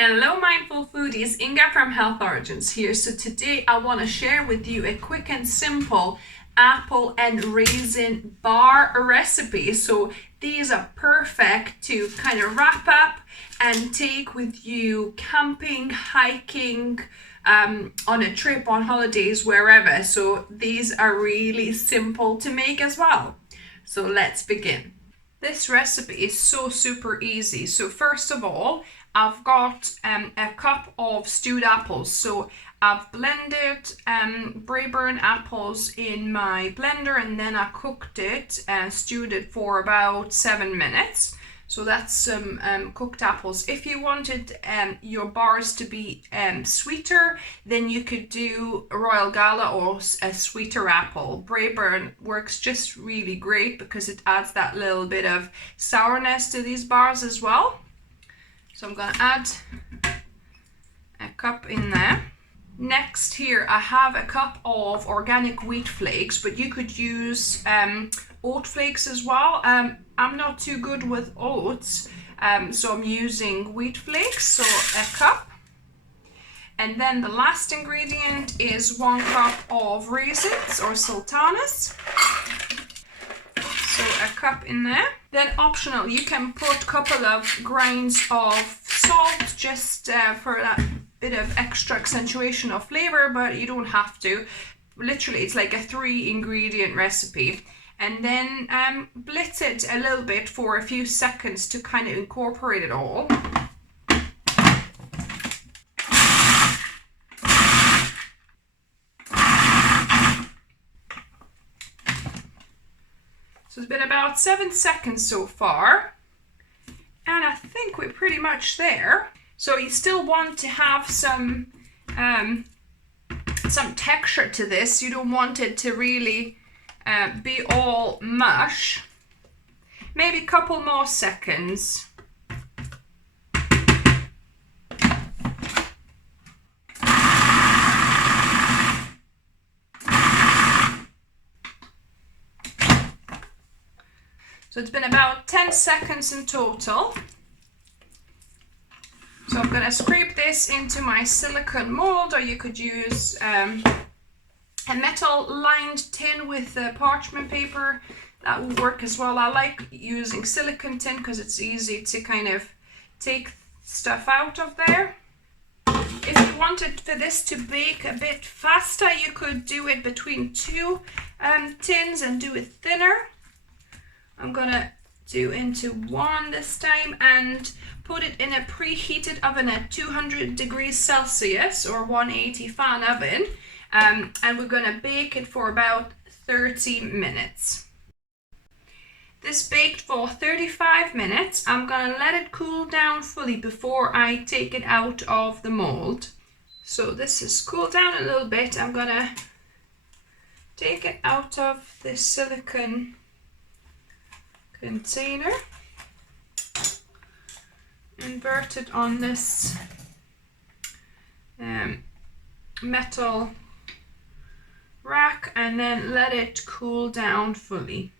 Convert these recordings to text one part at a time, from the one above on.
Hello mindful foodies, Inga from Health Origins here. So today I want to share with you a quick and simple apple and raisin bar recipe. So these are perfect to kind of wrap up and take with you camping, hiking, on a trip, on holidays, wherever. So these are really simple to make as well. So let's begin. This recipe is so super easy. So first of all, I've got a cup of stewed apples. So I've blended Braeburn apples in my blender, and then I cooked it and stewed it for about 7 minutes. So that's some cooked apples. If you wanted your bars to be sweeter, then you could do Royal Gala or a sweeter apple. Braeburn works just really great because it adds that little bit of sourness to these bars as well. So I'm going to add a cup in there. Next here I have a cup of organic wheat flakes, but you could use oat flakes as well. I'm not too good with oats, so I'm using wheat flakes, so a cup. And then the last ingredient is 1 cup of raisins or sultanas. So a cup in there. Then optional, you can put a couple of grains of salt just for that bit of extra accentuation of flavor, but you don't have to. Literally, it's like a 3-ingredient recipe. And then blitz it a little bit for a few seconds to kind of incorporate it all. So it's been about 7 seconds so far, and I think we're pretty much there. So you still want to have some texture to this. You don't want it to really be all mush. Maybe a couple more seconds. So it's been about 10 seconds in total. So I'm going to scrape this into my silicone mold, or you could use a metal lined tin with parchment paper. That will work as well. I like using silicone tin because it's easy to kind of take stuff out of there. If you wanted for this to bake a bit faster, you could do it between 2 tins and do it thinner. I'm gonna do into 1 this time and put it in a preheated oven at 200 degrees Celsius or 180 fan oven, and we're gonna bake it for about 30 minutes. This baked for 35 minutes. I'm gonna let it cool down fully before I take it out of the mold. So this is cooled down a little bit. I'm gonna take it out of this silicone container, invert it on this metal rack, and then let it cool down fully.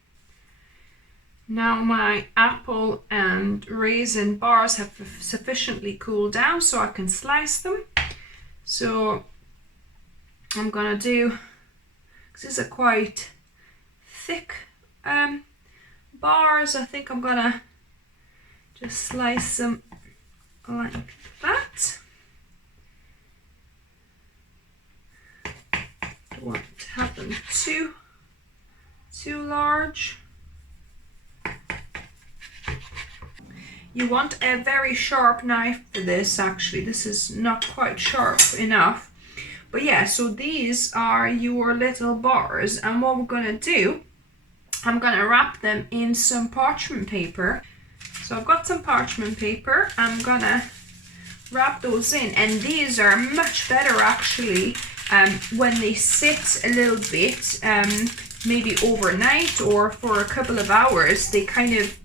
Now my apple and raisin bars have sufficiently cooled down so I can slice them. So I'm gonna do, because these are quite thick bars, I think I'm gonna just slice them like that. Don't want to have them too large. You want a very sharp knife for this. Actually, this is not quite sharp enough, but yeah, so these are your little bars, and what we're gonna do, I'm gonna wrap them in some parchment paper. So I've got some parchment paper. I'm gonna wrap those in, and these are much better actually when they sit a little bit, maybe overnight or for a couple of hours. They kind of,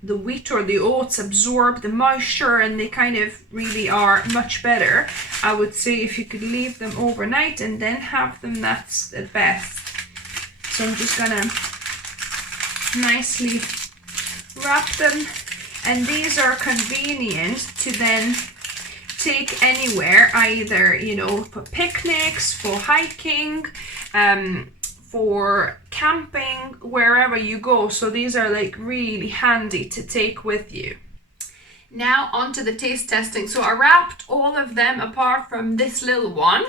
the wheat or the oats absorb the moisture, and they kind of really are much better. I would say if you could leave them overnight and then have them, that's the best. So I'm just gonna nicely wrap them And these are convenient to then take anywhere, either, you know, for picnics, for hiking, for camping, wherever you go. So these are like really handy to take with you. Now onto the taste testing. So I wrapped all of them apart from this little one,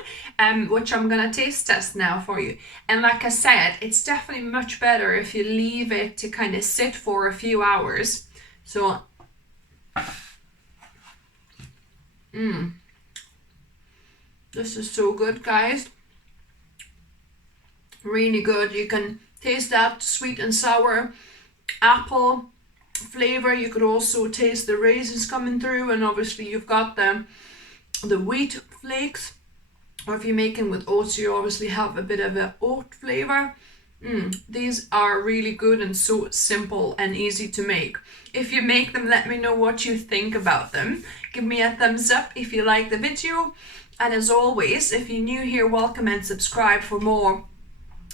which I'm gonna taste test now for you. And like I said, it's definitely much better if you leave it to kind of sit for a few hours. So, this is so good, guys. Really good. You can taste that sweet and sour apple flavor. You could also taste the raisins coming through, and obviously you've got the wheat flakes, or if you're making with oats, you obviously have a bit of an oat flavor. These are really good and so simple and easy to make. If you make them, let me know what you think about them. Give me a thumbs up if you like the video, and as always, if you're new here, welcome and subscribe for more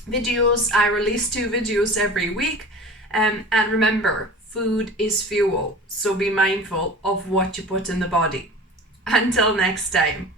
videos. I release 2 videos every week, and remember, food is fuel, so be mindful of what you put in the body. Until next time.